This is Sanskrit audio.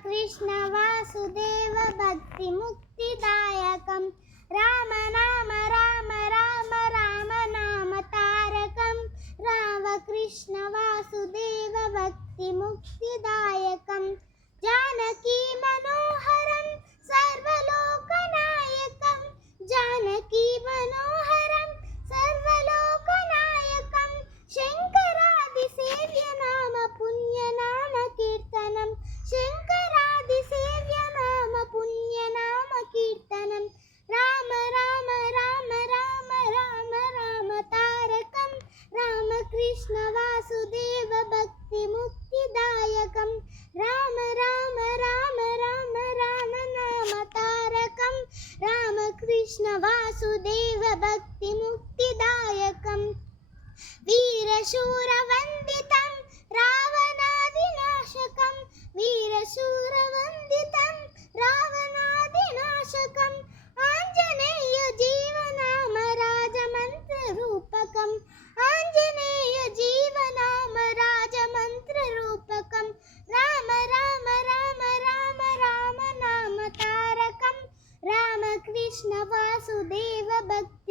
कृष्ण वासुदेव भक्ति मुक्तिदायकं राम नाम राम राम राम नाम तारकं राम कृष्ण वासुदेव भक्ति मुक्तिदायकं जानकी मनोहरं सर्वलोकनायकं जानकी मनोहरं सर्वलोकनायकं शङ्करादिसेव्य नाम पुण्यनाम कीर्तनं शङ्करादिसेव्य नाम पुण्यनाम कीर्तनं राम राम राम राम राम राम तारकं राम कृष्ण वासुदेव भक्ति मुक्तिदायकं राम राम राम राम राम नाम तारकं राम कृष्ण वासुदेव भक्ति मुक्तिदायकं वीरशूरवन्दितं रावणादिनाशकं वीरशूरवन्दितं रावणादिनाशकम् आञ्जनेय जीवनाम राजमन्त्ररूपकम् आञ्जनेय जीवनाम राजमन्त्ररूपकं राम राम राम राम राम नाम तारकं राम कृष्ण वासुदेव भक्ति